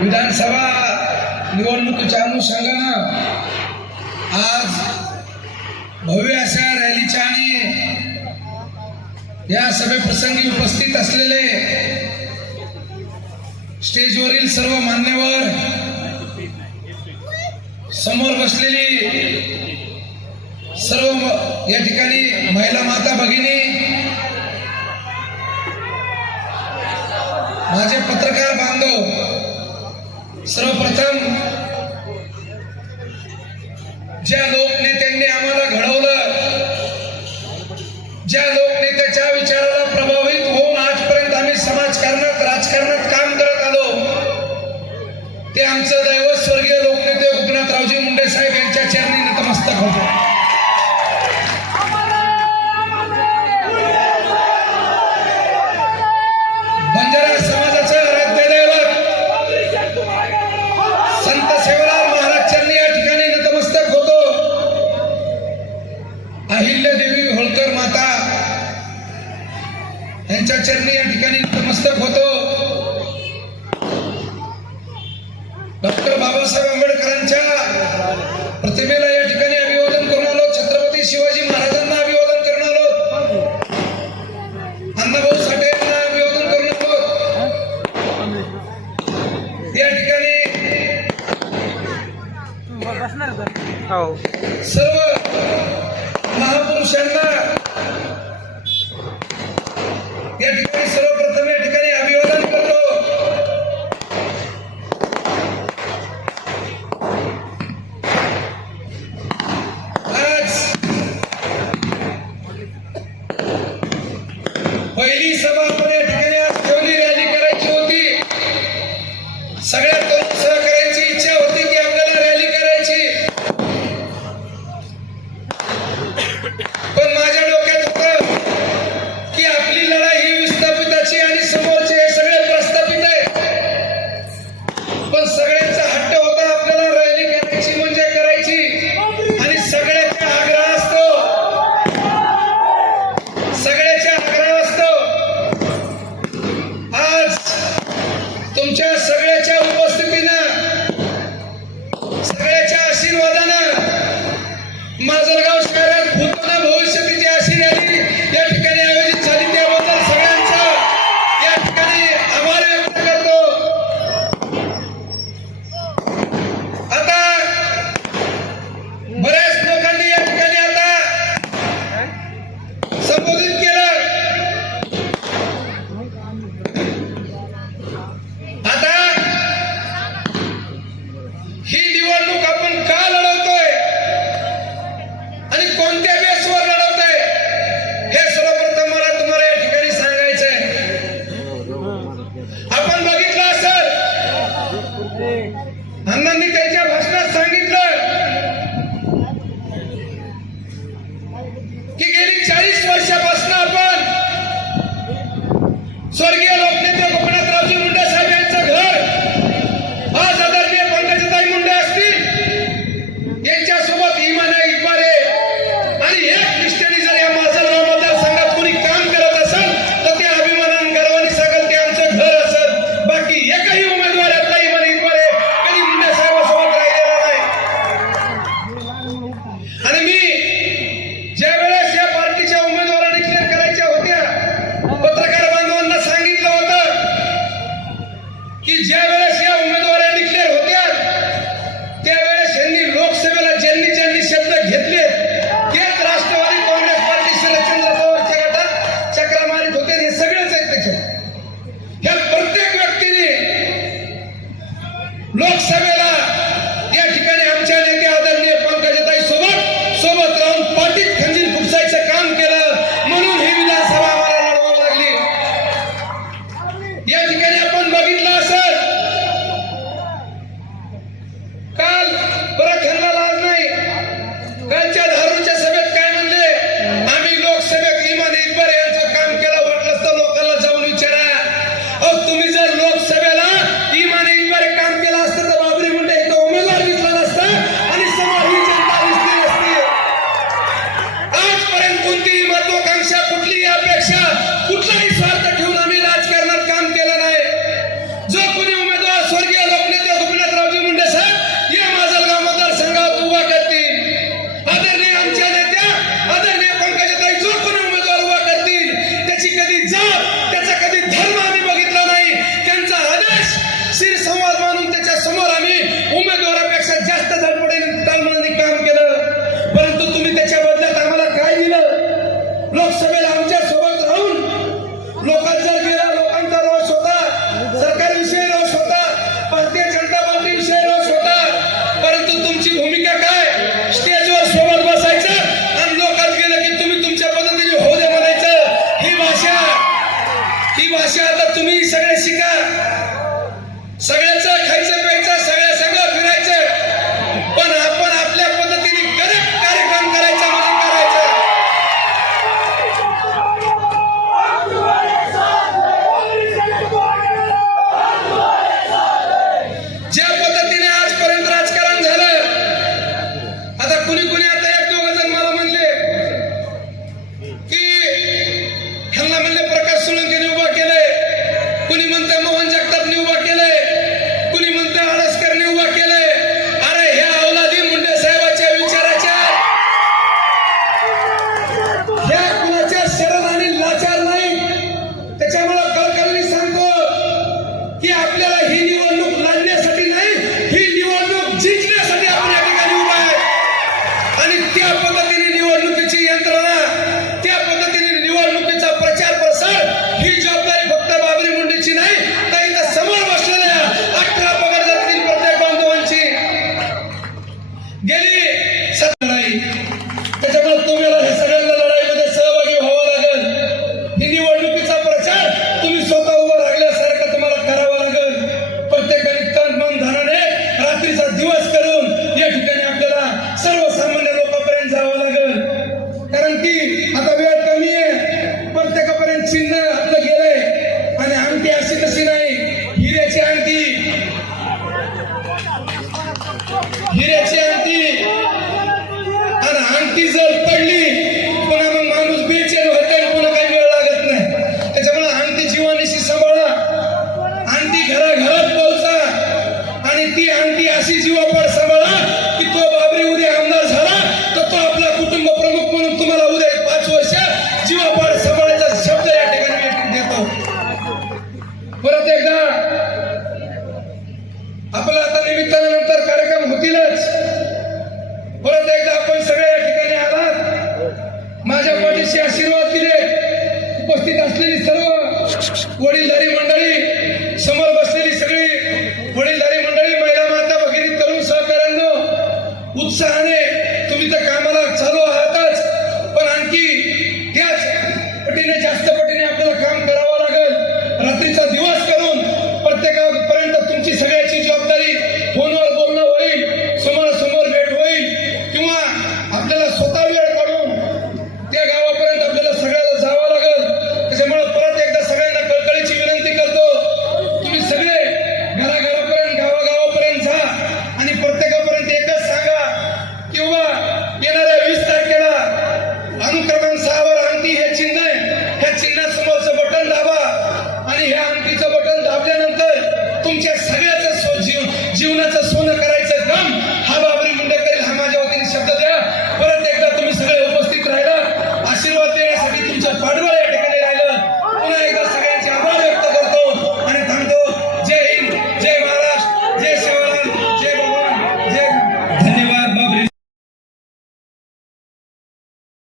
विधानसभा निवडणुकीच्या अनुषंगानं आज भव्य अशा रॅलीच्या आणि या सभेप्रसंगी उपस्थित असलेले स्टेजवरील सर्व मान्यवर समोर बसलेली सर्व या ठिकाणी महिला माता भगिनी सर्वप्रथम ज्या लोकनेत्यांनी आम्हाला घडवलं ज्या लोकनेत्याच्या विचाराला प्रभावित होऊन आजपर्यंत आम्ही समाजकारणात राजकारणात काम करत आलो ते आमचं दैवत स्वर्गीय लोकनेते गोपीनाथरावजी मुंडे साहेब यांच्या चरणी नतमस्तक होतं. त्यांच्या चरणी या ठिकाणी नतमस्तक होतो. डॉक्टर बाबासाहेब आंबेडकरांच्या प्रतिमेला या ठिकाणी अभिवादन करून आलो. छत्रपती शिवाजी महाराजांना अभिवादन करून आलो. अण्णाभाऊ साठे यांना अभिवादन करून आलो. या ठिकाणी हो. diabo é assim, eu. आता तुम्ही सगळे शिका. सगळ्याचं खायचं प्यायचं सगळ्या सगळं फिरायचं. आता वेळ कमी आहे. प्रत्येकापर्यंत चिन्ह आपलं गेलंय. आणि आमटी अशी कशी परत एकदा आपला आता निमित्तानंतर कार्यक्रम होतीलच. परत एकदा आपण सगळे या ठिकाणी आलात. माझ्या पाठीशी आशीर्वाद दिले. उपस्थित असलेली सर्व वडील